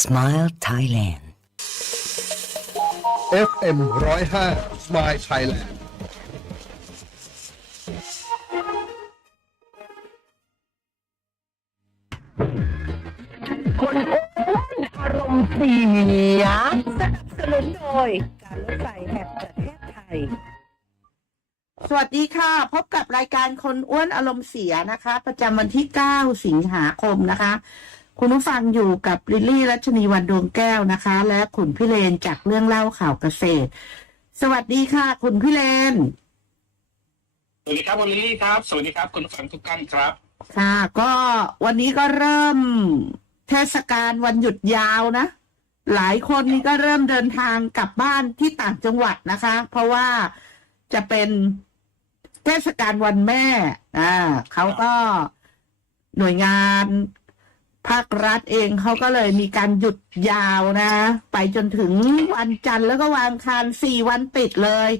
Smile Thailand FM 105 Smile Thailand คนอ้วนอารมณ์เสียสนับสนุนโดยการรถไฟแห่งประเทศไทย สวัสดีค่ะ พบกับรายการคนอ้วนอารมณ์เสียนะคะ ประจำวันที่ 9 สิงหาคมนะคะ คุณผู้ฟังอยู่กับลิลลี่รัชนีวันดวงแก้วนะคะ และขุนพิเรนจากเรื่องเล่าข่าวเกษตร สวัสดีค่ะ คุณพิเรนสวัสดีครับคุณลิลลี่ครับ สวัสดีครับคุณผู้ฟังทุกท่านครับ ค่ะ ก็วันนี้ก็เริ่มเทศกาลวันหยุดยาวนะ หลายคนนี่ก็เริ่มเดินทางกลับบ้านที่ต่างจังหวัดนะคะ เพราะว่าจะเป็นเทศกาลวันแม่อ่าเขาก็หน่วยงาน ภาครัฐเองเขาก็เลยมีการหยุดยาวนะ ไปจนถึงวันจันทร์แล้วก็วันอังคารสี่วันติดเลย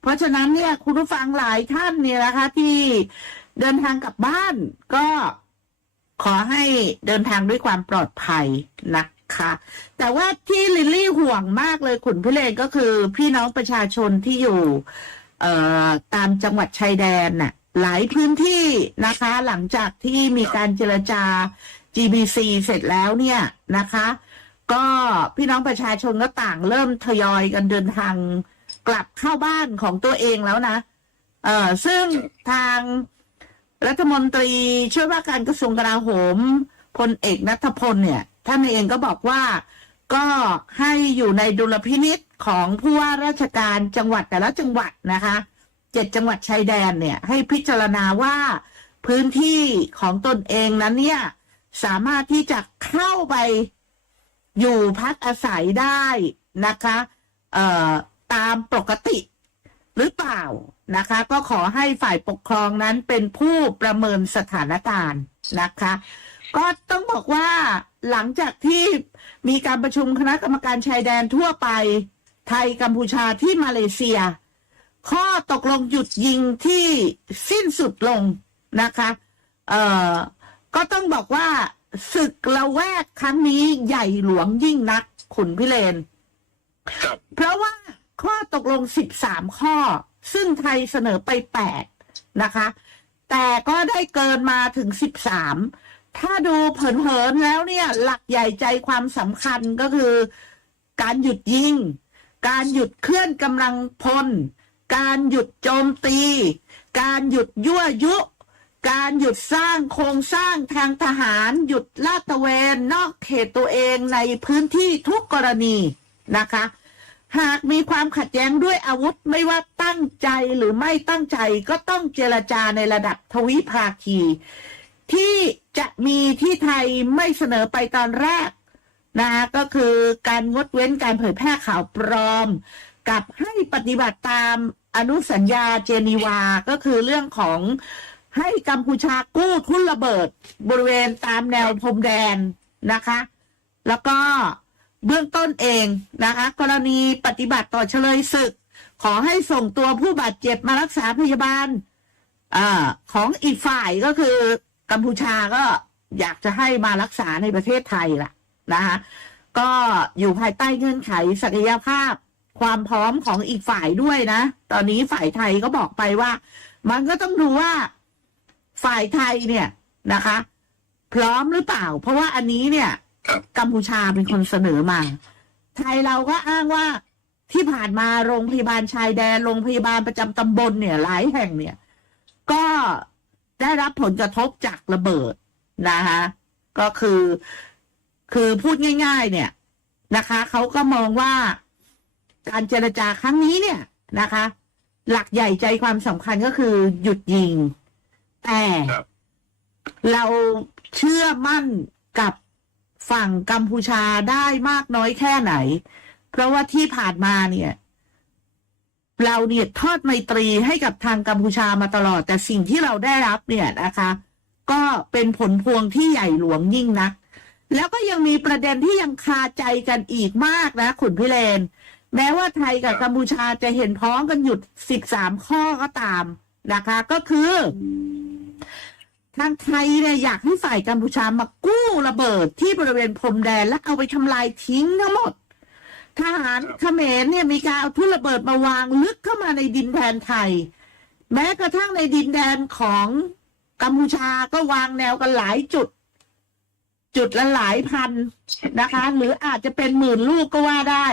เพราะฉะนั้นเนี่ยคุณผู้ฟังหลายท่านเนี่ยนะคะ ที่เดินทางกลับบ้านก็ขอให้เดินทางด้วยความปลอดภัยนะคะ แต่ว่าที่ลิลลี่ห่วงมากเลยขุนพิเรนก็คือพี่น้องประชาชนที่อยู่เอตามจังหวัดชายแดนน่ะหลายพื้นที่นะคะ หลังจากที่มีการเจรจา GBC เสร็จแล้วเนี่ยนะคะ ก็พี่น้องประชาชนก็ต่างเริ่มทยอยกันเดินทางกลับเข้าบ้านของตัวเองแล้วนะ เออซึ่งทางรัฐมนตรีช่วยว่าการกระทรวงกลาโหมพลเอกนัทพลเนี่ยท่านเองก็บอกว่าก็ให้อยู่ในดุลพินิษของผู้ว่าราชการจังหวัดแต่ละจังหวัดนะคะเจ็ดจังหวัดชายแดนเนี่ยให้พิจารณาว่าพื้นที่ของตนเองนั้นเนี่ย สามารถที่จะเข้าไปอยู่พักอาศัยได้นะคะตามปกติหรือเปล่านะคะ ก็ขอให้ฝ่ายปกครองนั้นเป็นผู้ประเมินสถานการณ์นะคะ ก็ต้องบอกว่าหลังจากที่มีการประชุมคณะกรรมการชายแดนทั่วไปไทยกัมพูชาที่มาเลเซีย ข้อตกลงหยุดยิงที่สิ้นสุดลงนะคะ เอ่อ ก็ต้องบอกว่าศึกละแวกครั้งนี้ใหญ่หลวงยิ่งนักขุนพิเรนครับเพราะว่าข้อตกลง 13 ข้อ ซึ่งไทยเสนอไป 8 นะคะ แต่ก็ได้เกินมาถึง 13 ถ้าดูเผินๆแล้วเนี่ย หลักใหญ่ใจความสำคัญก็คือ การหยุดยิง การหยุดเคลื่อนกำลังพล การหยุดโจมตี การหยุดยั่วยุ การหยุดสร้างโครงสร้างทางทหารหยุดลาดตระเวนนอกเขตตัวเองในพื้นที่ทุกกรณีนะคะ หากมีความขัดแย้งด้วยอาวุธไม่ว่าตั้งใจหรือไม่ตั้งใจก็ต้องเจรจาในระดับทวิภาคี ที่จะมีที่ไทยไม่เสนอไปตอนแรกนะคะก็คือการงดเว้นการเผยแพร่ข่าวปลอม กับให้ปฏิบัติตามอนุสัญญาเจนีวาก็คือเรื่องของ ให้กัมพูชากู้ทุนระเบิด บริเวณตามแนวพรมแดนนะคะ แล้วก็เบื้องต้นเองนะคะ กรณีปฏิบัติต่อเฉลยศึก ขอให้ส่งตัวผู้บาดเจ็บมารักษาพยาบาลอของอีกฝ่ายก็คือกัมพูชาก็อยากจะให้มารักษาในประเทศไทยล่ะนะคะก็อยู่ภายใต้เงื่อนไขศักยภาพความพร้อมของอีกฝ่ายด้วยนะ ตอนนี้ฝ่ายไทยก็บอกไปว่า มันก็ต้องดูว่า ฝ่ายไทยเนี่ยนะคะ พร้อมหรือเปล่า เพราะว่าอันนี้เนี่ยครับกัมพูชาเป็นคนเสนอมา ไทยเราก็อ้างว่าที่ผ่านมาโรงพยาบาลชายแดนโรงพยาบาลประจำตำบลเนี่ยหลายแห่งเนี่ย ก็ได้รับผลกระทบจากระเบิดนะคะก็คือคือพูดง่าย ๆ เนี่ยนะคะเขาก็มองว่าการเจรจาครั้งนี้เนี่ยนะคะ หลักใหญ่ใจความสำคัญก็คือหยุดยิง แต่เราเชื่อมั่นกับฝั่งกัมพูชาได้มากน้อยแค่ไหน เพราะว่าที่ผ่านมาเนี่ย เราเนี่ยทอดไมตรีให้กับทางกัมพูชามาตลอด แต่สิ่งที่เราได้รับเนี่ยนะคะ ก็เป็นผลพวงที่ใหญ่หลวงยิ่งนัก แล้วก็ยังมีประเด็นที่ยังคาใจกันอีกมากนะขุนพิเรนแม้ว่าไทยกับกัมพูชาจะเห็นพ้องกันหยุด13ข้อก็ตามนะคะ ก็คือ ทางไทยเนี่ยอยากให้ฝ่ายกัมพูชามากู้ระเบิดที่บริเวณพรมแดนแล้วเอาไปทำลายทิ้งทั้งหมดทหารเขมรเนี่ยมีการเอาทุ่นระเบิดมาวางลึกเข้ามาในดินแดนไทย แม้กระทั่งในดินแดนของกัมพูชาก็วางแนวกันหลายจุด จุดละหลายพันนะคะ หรืออาจจะเป็นหมื่นลูกก็ว่าได้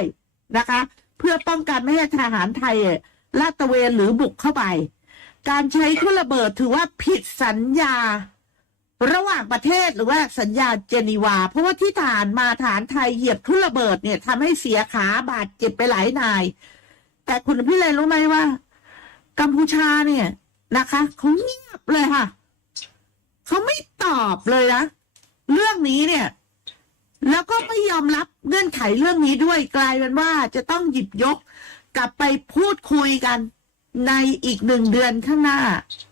นะคะ เพื่อป้องกันไม่ให้ทหารไทยอะลาดตระเวนหรือบุกเข้าไป การใช้ทุ่นระเบิดถือว่าผิดสัญญา ระหว่างประเทศหรือว่าสัญญาเจนีวา เพราะว่าที่ฐานมาฐานไทยเหยียบทุ่นระเบิดเนี่ยทำให้เสียขาบาดเจ็บไปหลายนาย แต่คุณพี่เลยรู้ไหมว่า กัมพูชาเนี่ยนะคะเขาเงียบเลยค่ะเขาไม่ตอบเลยนะเรื่องนี้เนี่ย แล้วก็ไม่ยอมรับเงื่อนไขเรื่องนี้ด้วยกลายเป็นว่าจะต้องหยิบยกกลับไปพูดคุยกัน ในอีกหนึ่งเดือนข้างหน้า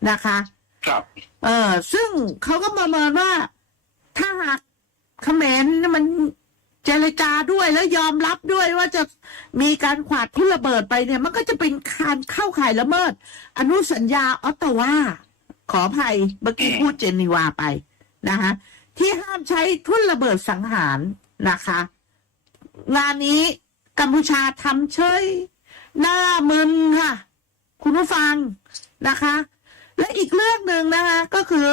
นะคะ ครับ เออซึ่งเขาก็ประเมินว่า ถ้าหากเขมรมันเจรจาด้วยแล้วยอมรับด้วยว่าจะมีการขวาดทุ่นระเบิดไปเนี่ย มันก็จะเป็นการเข้าข่ายละเมิด อนุสัญญาออตตาวาขออภัยเมื่อกี้พูดเจนีวาไปนะคะที่ห้ามใช้ทุ่นระเบิดสังหารนะคะ งานนี้กัมพูชาทำเฉยหน้ามึนค่ะ คุณผู้ฟังนะคะ และอีกเรื่องหนึ่งนะคะก็คือ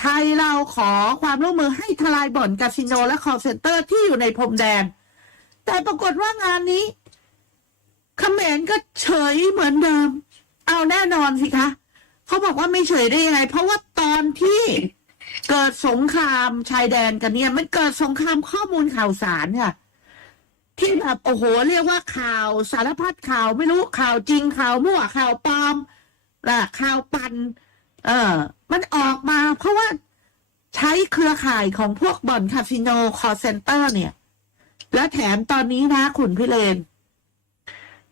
ไทยเราขอความร่วมมือให้ทลายบ่อนคาสิโนและคอลเซ็นเตอร์ที่อยู่ในพรมแดน แต่ปรากฏว่างานนี้เขมรก็เฉยเหมือนเดิม เอาแน่นอนสิคะเขาบอกว่าไม่เฉยได้ยังไง เพราะว่าตอนที่เกิดสงครามชายแดนกันเนี่ย มันเกิดสงครามข้อมูลข่าวสารค่ะ ที่แบบโอ้โห เรียกว่าข่าวสารพัดข่าวไม่รู้ข่าวจริงข่าวมั่วข่าวปลอมนะข่าวปันเออมันออกมา เพราะว่าใช้เครือข่ายของพวกบ่อนคาสิโนคอเซนเตอร์เนี่ย และแถมตอนนี้นะคุณพิเรน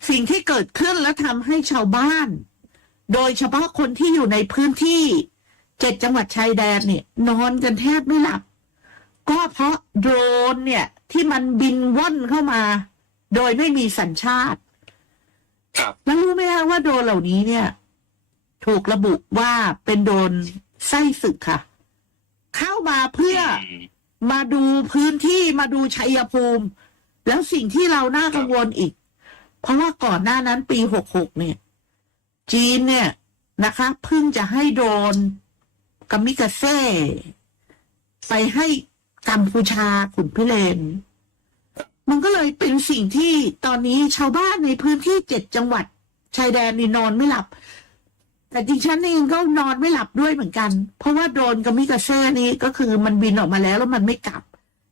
สิ่งที่เกิดขึ้นและทำให้ชาวบ้าน โดยเฉพาะคนที่อยู่ในพื้นที่เจ็ดจังหวัดชายแดนเนี่ย นอนกันแทบไม่หลับ ก็เพราะโดรนเนี่ย ที่มันบินว่อนเข้ามา โดยไม่มีสัญชาติครับแล้วรู้ไหมคะว่าโดรนเหล่านี้เนี่ย ถูกระบุว่าเป็นโดรนไส้ศึกค่ะ เข้ามาเพื่อมมาดูพื้นที่มาดูชัยภูมิ แล้วสิ่งที่เราน่ากังวลอีก เพราะว่าก่อนหน้านั้นปีหกหกเนี่ย จีนเนี่ยนะคะเพิ่งจะให้โดรนกามิกาเซ่ไปให้ กัมพูชาขุนพิเรนมันก็เลยเป็นสิ่งที่ตอนนี้ชาวบ้านในพื้นที่เจ็ดจังหวัด ชายแดนนี่นอนไม่หลับ แต่ดิฉันเองก็นอนไม่หลับด้วยเหมือนกัน เพราะว่าโดรนกามิกาเซ่นี้ก็คือมันบินออกมาแล้วแล้วมันไม่กลับ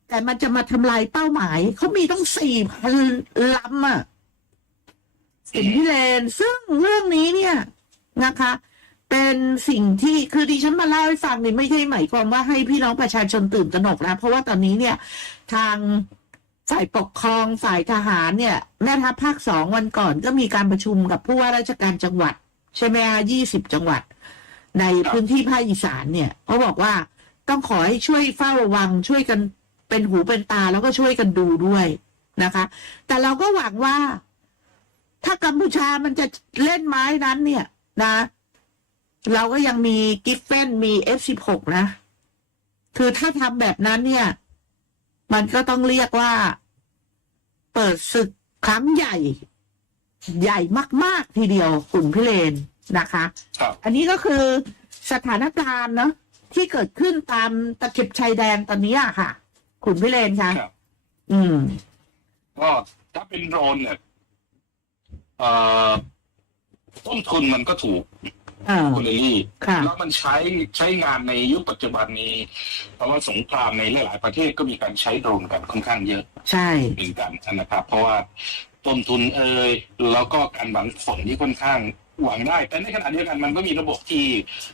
แต่มันจะมาทำลายเป้าหมายเขามีต้องสี่พันลำอะสินพิเลนซึ่งเรื่องนี้เนี่ยนะคะ เป็นสิ่งที่คือดิฉันมาเล่าให้ฟังเนี่ยไม่ใช่หมายความว่าให้พี่น้องประชาชนตื่นตระหนกนะเพราะว่าตอนนี้เนี่ยทางฝ่ายปกครองฝ่ายทหารเนี่ยแม่ทัพภาคสองวันก่อนก็มีการประชุมกับผู้ว่าราชการจังหวัด ใช่ไหมฮะยี่สิบจังหวัด ในพื้นที่ภาคอีสานเนี่ยเขาบอกว่าต้องขอให้ช่วยเฝ้าระวังช่วยกันเป็นหูเป็นตาแล้วก็ช่วยกันดูด้วยนะคะ แต่เราก็หวังว่า ถ้ากัมพูชามันจะเล่นไม้นั้นเนี่ยนะ เราก็ยังมีกิฟเฟนมี F16 นะ คือถ้าทำแบบนั้นเนี่ย มันก็ต้องเรียกว่า เปิดศึกครั้งใหญ่ ใหญ่มาก ๆ ทีเดียวขุนพิเรนนะคะครับอันนี้ก็คือสถานการณ์เนาะที่เกิดขึ้นตามตะเข็บชายแดนตอนนี้อะค่ะขุนพิเรนคะครับอืม ก็ถ้าเป็นโดรนเนี่ยเอ่อต้นทุนมันก็ถูกเออคุณลิลลี่ค่ะ แล้วมันใช้ใช้งานในยุคปัจจุบันนี้ เพราะว่าสงครามในหลาย ๆ ประเทศก็มีการใช้โดรนกันค่อนข้างเยอะใช่ เหมือนกันนะครับ เพราะว่าต้นทุนเอ่ยแล้วก็การหวังผลที่ค่อนข้างหวังได้ แต่ในขณะเดียวกันมันก็มีระบบที่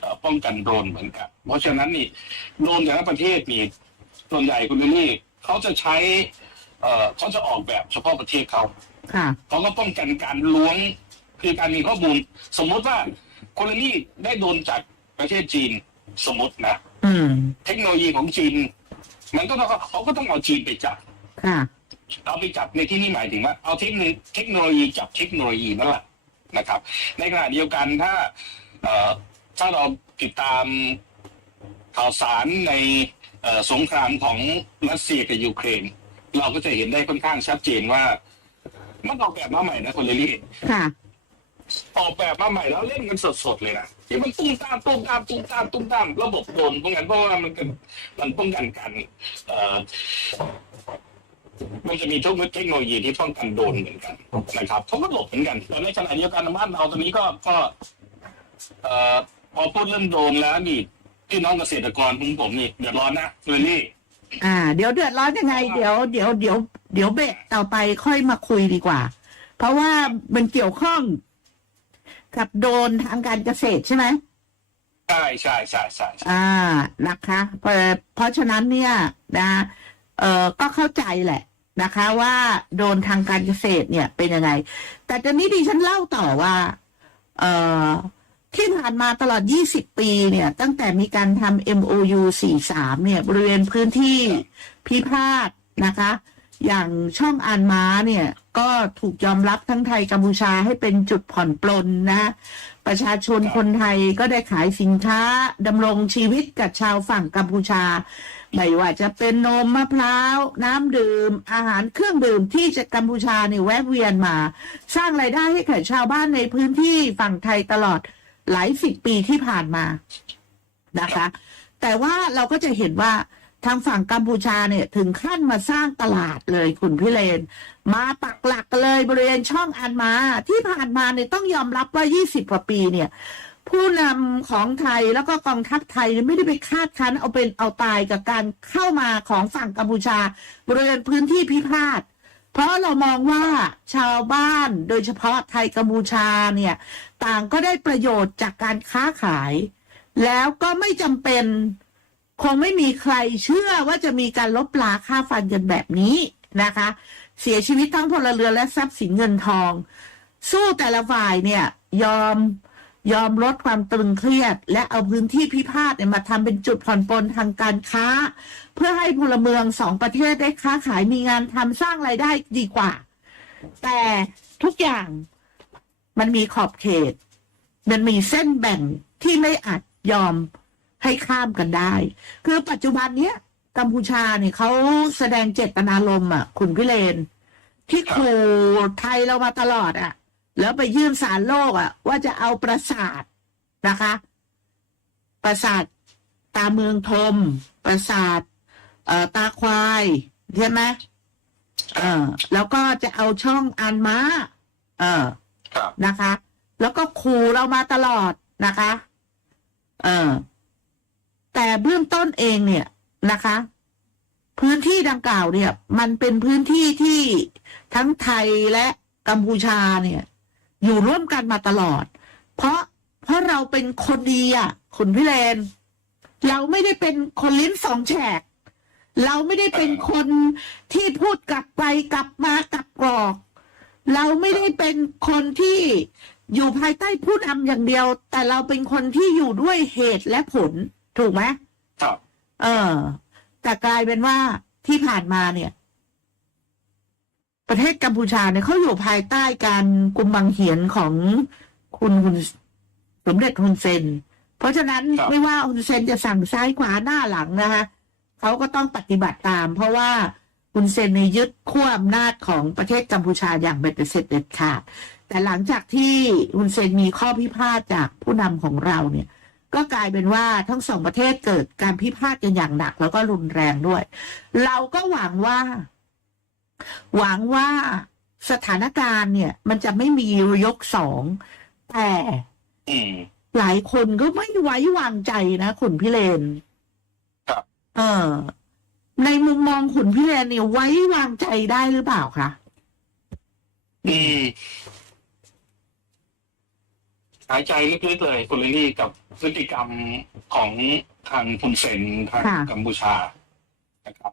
เอ่อป้องกันโดรนเหมือนกัน เพราะฉะนั้นนี่โดรนแต่ละประเทศนี่ส่วนใหญ่คุณลิลลี่เขาจะใช้เอ่อเขาจะออกแบบเฉพาะประเทศเขา ค่ะ เขาก็ป้องกันการล้วงคือการมีข้อมูล สมมติว่า คนลี่ได้โดนจากประเทศจีนสมมตินะ อืม เทคโนโลยีของจีน มันก็ต้องเขาก็ต้องเอาจีนไปจับค่ะ เอาไปจับในที่นี่หมายถึงว่าเอาเทคโนเทคโนโลยีจับเทคโนโลยีนั่นแหละนะครับ ในขณะเดียวกันถ้าเอ่อถ้าเราติดตามข่าวสารในเอ่อสงครามของรัสเซียกับยูเครน เราก็จะเห็นได้ค่อนข้างชัดเจนว่า มันออกแบบมาใหม่นะคุณลิลลี่ค่ะ ออกแบบมาใหม่แล้วเล่นกันสดๆเลยนะที่มันตุ้มตามตุ้มตามตุ้มตามตุ้มตามระบบโดนป้องกันเพราะว่ามันเป็นมันป้องกันกันเอ่อมันจะมีทุกเทคโนโลยีที่ป้องกันโดนเหมือนกันนะครับเขาก็หลบเหมือนกันแต่ในขณะเดียวกันบ้านเราตอนนี้ก็ก็เอ่อพอพูดเรื่องโดนแล้วนี่พี่น้องเกษตรกรของผมนี่เดือดร้อนนะเรนนี่อ่า เดี๋ยวเดือดร้อนยังไง เดี๋ยวเดี๋ยวเดี๋ยวเดี๋ยวเบรกต่อไปค่อยมาคุยดีกว่า เพราะว่ามันเกี่ยวข้อง กับโดนทางการเกษตรใช่ไหมใช่ใช่ใช่ใช่ใช่อ่านะคะเพราะเพราะฉะนั้นเนี่ยนะเอ่อก็เข้าใจแหละนะคะ ว่าโดนทางการเกษตรเนี่ยเป็นยังไง แต่ตอนนี้ดิฉันเล่าต่อว่า เอ่อที่ผ่านมาตลอด 20 ปีเนี่ย ตั้งแต่มีการทำ MOU 43 เนี่ย บริเวณพื้นที่พิพาทนะคะ อย่างช่องอานม้าเนี่ย ก็ถูกยอมรับทั้งไทยกัมพูชาให้เป็นจุดผ่อนปลนนะ ประชาชนคนไทยก็ได้ขายสินค้าดำรงชีวิตกับชาวฝั่งกัมพูชา ไม่ว่าจะเป็นนมมะพร้าว น้ำดื่ม อาหารเครื่องดื่มที่จะกัมพูชาเนี่ยแวะเวียนมา สร้างรายได้ให้แก่ชาวบ้านในพื้นที่ฝั่งไทยตลอดหลายสิบปีที่ผ่านมานะคะ แต่ว่าเราก็จะเห็นว่า ทางฝั่งกัมพูชาเนี่ยถึงขั้นมาสร้างตลาดเลยคุณพิเรน มาปักหลักเลยบริเวณช่องอันมาที่ผ่านมาเนี่ยต้องยอมรับว่า 20 กว่าปีเนี่ย ผู้นำของไทยแล้วก็กองทัพไทยเนี่ยไม่ได้ไปคาดคั้นเอาเป็นเอาตายกับการเข้ามาของฝั่งกัมพูชา บริเวณพื้นที่พิพาทเพราะเรามองว่าชาวบ้านโดยเฉพาะไทยกัมพูชาเนี่ย ต่างก็ได้ประโยชน์จากการค้าขาย แล้วก็ไม่จำเป็น คงไม่มีใครเชื่อว่าจะมีการลบลาค่าฟันกันแบบนี้นะคะ เสียชีวิตทั้งพลเรือนและทรัพย์สินเงินทอง สู้แต่ละฝ่ายเนี่ย ยอมยอมลดความตึงเครียด และเอาพื้นที่พิพาทเนี่ยมาทำเป็นจุดผ่อนปลนทางการค้า เพื่อให้พลเมืองสองประเทศได้ค้าขายมีงานทำสร้างรายได้ดีกว่า แต่ทุกอย่างมันมีขอบเขต มันมีเส้นแบ่งที่ไม่อาจยอม ให้ข้ามกันได้ คือปัจจุบันเนี้ยกัมพูชาเนี่ยเขาแสดงเจตนารมณ์อะ คุณพิเรนที่ขู่ไทยเรามาตลอดอะ แล้วไปยื่นสารโลกอะ ว่าจะเอาปราสาทนะคะ ปราสาทตาเมืองทม ปราสาทเอ่อตาควายใช่ไหมเออแล้วก็จะเอาช่องอันม้า เออครับนะคะ แล้วก็ขู่เรามาตลอดนะคะ เออ แต่เบื้องต้นเองเนี่ยนะคะ พื้นที่ดังกล่าวเนี่ย มันเป็นพื้นที่ที่ทั้งไทยและกัมพูชาเนี่ย อยู่ร่วมกันมาตลอด เพราะเพราะเราเป็นคนดีอะคุณพิเรนเราไม่ได้เป็นคนลิ้นสองแฉก เราไม่ได้เป็นคนที่พูดกลับไปกลับมากลับกรอก เราไม่ได้เป็นคนที่อยู่ภายใต้ผู้นำอย่างเดียว แต่เราเป็นคนที่อยู่ด้วยเหตุและผล ถูกไหมครับ เออ แต่กลายเป็นว่าที่ผ่านมาเนี่ย ประเทศกัมพูชาเนี่ยเขาอยู่ภายใต้การกุมบังเหียนของคุณคุณสมเด็จฮุนเซน เพราะฉะนั้นครับ ไม่ว่าฮุนเซนจะสั่งซ้ายขวาหน้าหลังนะคะเขาก็ต้องปฏิบัติตาม เพราะว่าฮุนเซนในยยึดขั้วอำนาจของประเทศกัมพูชาอย่างเบ็ดเสร็จเด็ดขาด แต่หลังจากที่ฮุนเซนมีข้อพิพาทจากผู้นำของเราเนี่ย ก็กลายเป็นว่าทั้งสองประเทศเกิดการพิพาทกันอย่างหนัก แล้วก็รุนแรงด้วย เราก็หวังว่า หวังว่าสถานการณ์เนี่ย มันจะไม่มียกสองแต่อืมหลายคนก็ไม่ไว้วางใจนะขุนพิเรนครับเออ ในมุมมองขุนพิเรนเนี่ยไว้วางใจได้หรือเปล่าคะอืม หายใจลึกๆเลยคุณลิลลี่กับพฤติกรรมของทางคุณเซนทางค่ะ กัมพูชานะครับ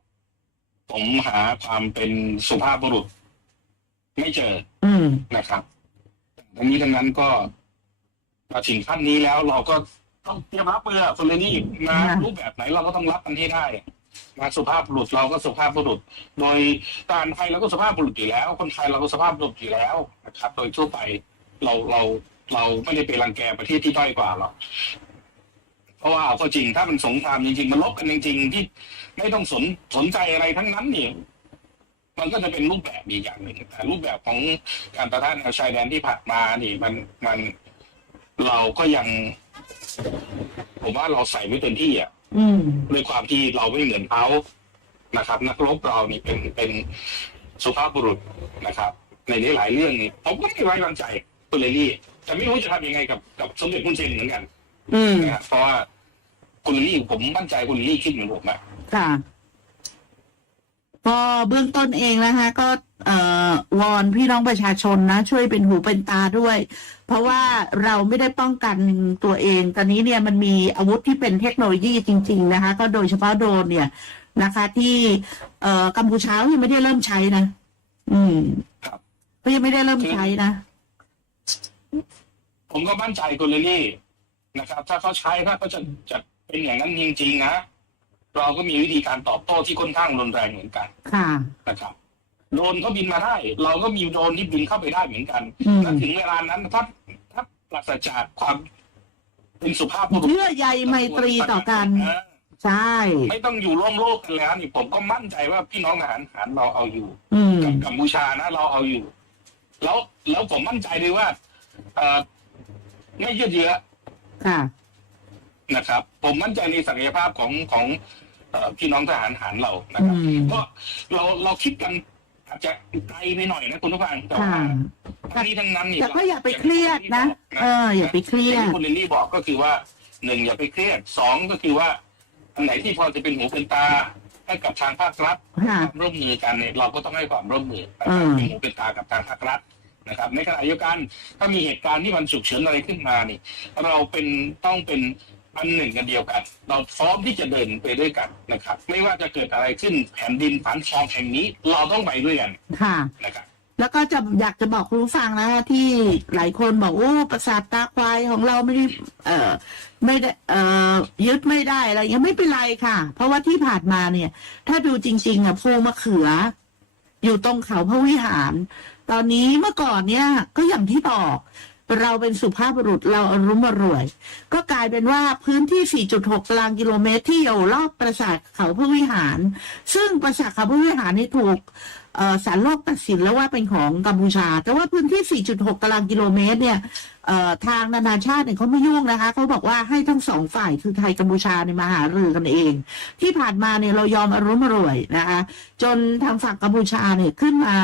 ผมหาความเป็นสุภาพบุรุษ ไม่เจออืม นะครับทั้งนี้ทั้งนั้นก็มาถึงขั้นนี้แล้วเราก็ต้องเตรียมรับมือคุณลิลลี่มาค่ะ รูปแบบไหนเราก็ต้องรับมันให้ได้มาสุภาพบุรุษเราก็สุภาพบุรุษ โดยการไทยเราก็สุภาพบุรุษอยู่แล้ว คนไทยเราก็สุภาพบุรุษอยู่แล้วนะครับ โดยทั่วไปเราเรา เราไม่ได้ไปรังแกประเทศที่ด้อยกว่าหรอกเพราะว่าเอาก็จริงถ้ามันสงครามจริงๆมันลบกันจริงๆที่ไม่ต้องสนสนใจอะไรทั้งนั้นเนี่ยมันก็จะเป็นรูปแบบอีกอย่างหนึ่งแต่รูปแบบของการประทะแนวชายแดนที่ผ่านมานี่มันมันเราก็ยัง ผมว่าเราใส่ไม่เต็มที่อะอืมด้วยความที่เราไม่เหมือนเขานะครับ นักรบเรานี่เป็นเป็นสุภาพบุรุษนะครับ ในหลายๆเรื่องนี่ผมก็ไม่ไว้วางใจคุณเลลี่ แต่ไม่รู้จะทำยังไงกับกับสมเด็จคุณเซนเหมือนกันอืมนะครับเพราะว่าคุณเลลี่ผมมั่นใจคุณเลลี่คิดเหมือนผมอะค่ะ ก็เบื้องต้นเองนะคะ ก็เอ่อวอนพี่น้องประชาชนนะ ช่วยเป็นหูเป็นตาด้วย เพราะว่าเราไม่ได้ป้องกันตัวเอง ตอนนี้เนี่ยมันมีอาวุธที่เป็นเทคโนโลยีจริง ๆ นะคะ ก็โดยเฉพาะโดรนเนี่ยนะคะ ที่เอ่อกัมพูชายังไม่ได้เริ่มใช้นะ อืมครับก็ยังไม่ได้เริ่มใช้นะ ผมก็มั่นใจคุณเลลี่นะครับ ถ้าเขาใช้ถ้าเขาจะจะเป็นอย่างนั้นจริงๆนะเราก็มีวิธีการตอบโต้ที่ค่อนข้างรุนแรงเหมือนกันค่ะนะครับโดรนก็บินมาได้ เราก็มีโดรนที่บินเข้าไปได้เหมือนกันอืมถ้าถึงเวลานั้นถ้าถ้าปราศจากความเป็นสุภาพบุรุษเชื่อใยไมตรีต่อกันเออใช่ ไม่ต้องอยู่ร่วมโลกกันแล้วนี่ผมก็มั่นใจว่าพี่น้องทหารหารเราเอาอยู่อืมกับกัมพูชานะ เราเอาอยู่ แล้วแล้วผมมั่นใจเลยว่าเอ่อ ไม่ยืดเยื้อค่ะ นะครับ ผมมั่นใจในศักยภาพของของเอ่อพี่น้องทหารหารเรานะอืครับมก็เราเราคิดกันอาจจะไกลไปหน่อยนะคุณผู้ฟังแต่ว่าค่ะ ทั้งนี้ทั้งนั้นนี่แต่ก็อย่าไปเครียดนะ เออ อย่าไปเครียอย่างด ที่คุณลิลลี่บอกก็คือว่าหนึ่งอย่าไปเครียดสองก็คือว่าอันไหนที่พอจะเป็นหูเป็นตาให้กับทางภาครัฐค่ะ ร่วมมือกันเนี่ยเราก็ต้องให้ความร่วมมือนะอืครับมเป็นหูเป็นตากับทางภาครัฐ นะครับในขณะเดียวกันถ้ามีเหตุการณ์ที่มันฉุกเฉินอะไรขึ้นมานี่ เราเป็นต้องเป็นอันหนึ่งกันเดียวกัน เราพร้อมที่จะเดินไปด้วยกันนะครับ ไม่ว่าจะเกิดอะไรขึ้นแผ่นดินผันฟองแห่งนี้ เราต้องไปด้วยกันค่ะนะครับแล้วก็จะอยากจะบอกคุณผู้ฟังนะคะที่หลายคนบอกโอ้ประสาทตาควายของเราไม่ได้เอ่อไม่ได้เอ่อยึดไม่ได้อะไรยังไม่เป็นไรค่ะ เพราะว่าที่ผ่านมาเนี่ย ถ้าดูจริงๆอะภูมะเขือ อยู่ตรงเขาพระวิหาร ตอนนี้เมื่อก่อนเนี่ยก็อย่างที่บอก เราเป็นสุภาพบุรุษเราอรุมรวย ก็กลายเป็นว่าพื้นที่ 4.6 ตารางกิโลเมตรที่อยู่รอบปราสาทเขาพระวิหาร ซึ่งปราสาทเขาพระวิหารนี่ถูก ศาลโลกตัดสินแล้วว่าเป็นของกัมพูชา แต่ว่าพื้นที่ 4.6 ตารางกิโลเมตรเนี่ยทางนานาชาติเนี่ยเขาไม่ยุ่งนะคะเขาบอกว่าให้ทั้งสองฝ่ายคือไทยกัมพูชาเนี่ยมาหารือกันเอง ที่ผ่านมาเนี่ยเรายอมอารมณ์รวยนะคะ จนทางฝั่งกัมพูชาเนี่ยขึ้นมา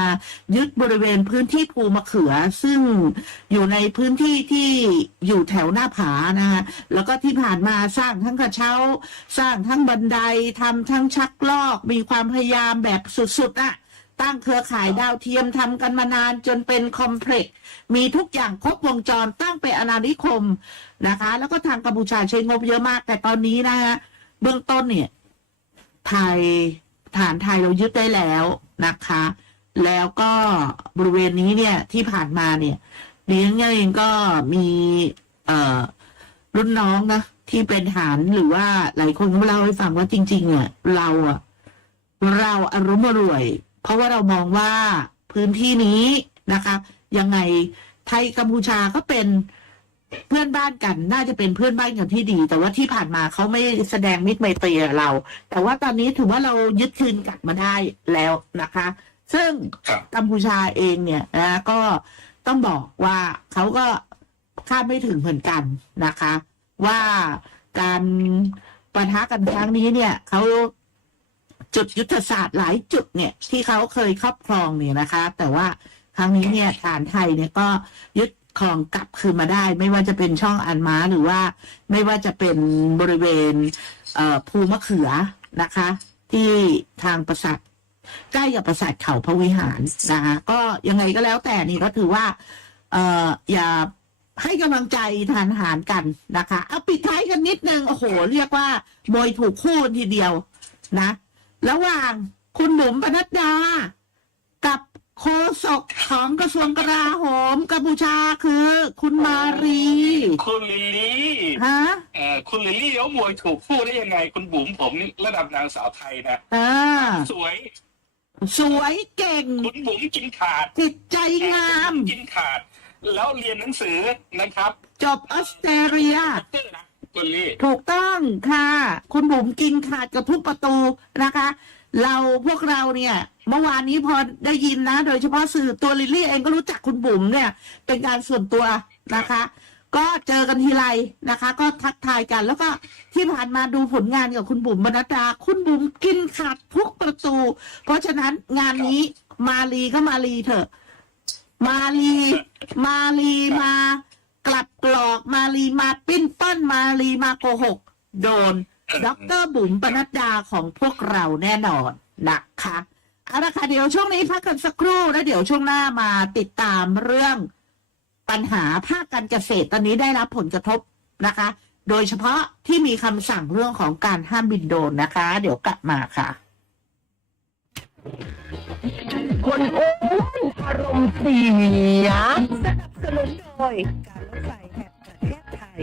ยึดบริเวณพื้นที่ภูมะเขือ ซึ่งอยู่ในพื้นที่ที่อยู่แถวหน้าผานะคะแล้วก็ที่ผ่านมาสร้างทั้งกระเช้า สร้างทั้งบันไดทำทั้งชักลอก มีความพยายามแบบสุดๆอะ ตั้งเครือข่ายดาวเทียมทำกันมานานจนเป็นคอมเพล็กซ์มีทุกอย่างครบวงจรตั้งเป็นอาณานิคมนะคะ แล้วก็ทางกัมพูชาใช้งบเยอะมาก แต่ตอนนี้นะฮะเบื้องต้นเนี่ยไทยฐานไทยเรายึดได้แล้วนะคะ แล้วก็บริเวณนี้เนี่ยที่ผ่านมาเนี่ยเลี้ยงเองก็มีเอ่อรุ่นน้องนะที่เป็นฐานหรือว่าหลายคนก็เล่าให้ฟังว่าจริงๆอะเราอะเราอารมณ์รวย เพราะว่าเรามองว่าพื้นที่นี้นะคะยังไงไทยกัมพูชาก็เป็นเพื่อนบ้านกัน น่าจะเป็นเพื่อนบ้านกันที่ดี แต่ว่าที่ผ่านมาเขาไม่แสดงมิตรไมตรีเรา แต่ว่าตอนนี้ถือว่าเรายึดคืนกลับมาได้แล้วนะคะ ซึ่งกัมพูชาเองเนี่ยนะก็ต้องบอกว่าเขาก็คาดไม่ถึงเหมือนกันนะคะ ว่าการปะทะกันครั้งนี้เนี่ยเขา จุดยุทธศาสตร์หลายจุดเนี่ยที่เขาเคยครอบครองเนี่ยนะคะ แต่ว่าครั้งนี้เนี่ยฐานไทยเนี่ยก็ยึดครองกลับคืนมาได้ ไม่ว่าจะเป็นช่องอันม้าหรือว่า ไม่ว่าจะเป็นบริเวณเอ่อภูมะเขือนะคะ ที่ทางปราสาทใกล้กับปราสาทเขาพระวิหารนะคะก็ยังไงก็แล้วแต่นี่ก็ถือว่า เอ่ออย่าให้กำลังใจทานหารกันนะคะ เอาปิดท้ายกันนิดนึง โอ้โห เรียกว่ามวยถูกคู่ทีเดียวนะ ระหว่างคุณหนุมปนัดดา กับโฆษกของกระทรวงกลาโหมกัมพูชาคือ คุณมารีคุณลิลลี่ฮะเอ่อคุณลิลลี่เขามวยถูกคู่ได้ยังไง คุณบุ๋มผมนี่ระดับนางสาวไทยนะ อ่าสวย สวยเก่ง คุณบุ๋มกินขาดจิตใจงาม กินขาด แล้วเรียนหนังสือนะครับจบออสเตรเลีย ด็อกเตอร์นะุลี่ ถูกต้องค่ะ คุณบุ๋มกินขาดกับทุกประตูนะคะ เราพวกเราเนี่ย เมื่อวานนี้พอได้ยินนะ โดยเฉพาะสื่อตัวลิลลี่เองก็รู้จักคุณบุ๋มเนี่ย เป็นการส่วนตัวนะคะ ก็เจอกันทีไรนะคะ ก็ทักทายกันแล้วก็ที่ผ่านมาดูผลงานกับคุณบุ๋มบรรณดาคุณบุ๋มกินขาดทุกประตู เพราะฉะนั้นงานนี้มาลีก็มาลีเถอะ มาลี มาลีมา กลับกรอกมาลีมาปิ้นป้อนมาลีมาโกหก โดนด็อกเตอร์บุ๋มปนัดดาของพวกเราแน่นอนนะคะเอาละค่ะเดี๋ยวช่วงนี้พักกันสักครู่แล้วเดี๋ยวช่วงหน้ามาติดตามเรื่องปัญหาภาคการเกษตรตอนนี้ได้รับผลกระทบนะคะ โดยเฉพาะที่มีคำสั่งเรื่องของการห้ามบินโดรนนะคะ เดี๋ยวกลับมาค่ะ คนอ้วนอารมณ์เสีย สนับสนุนโดยการรถไฟแห่งประเทศไทย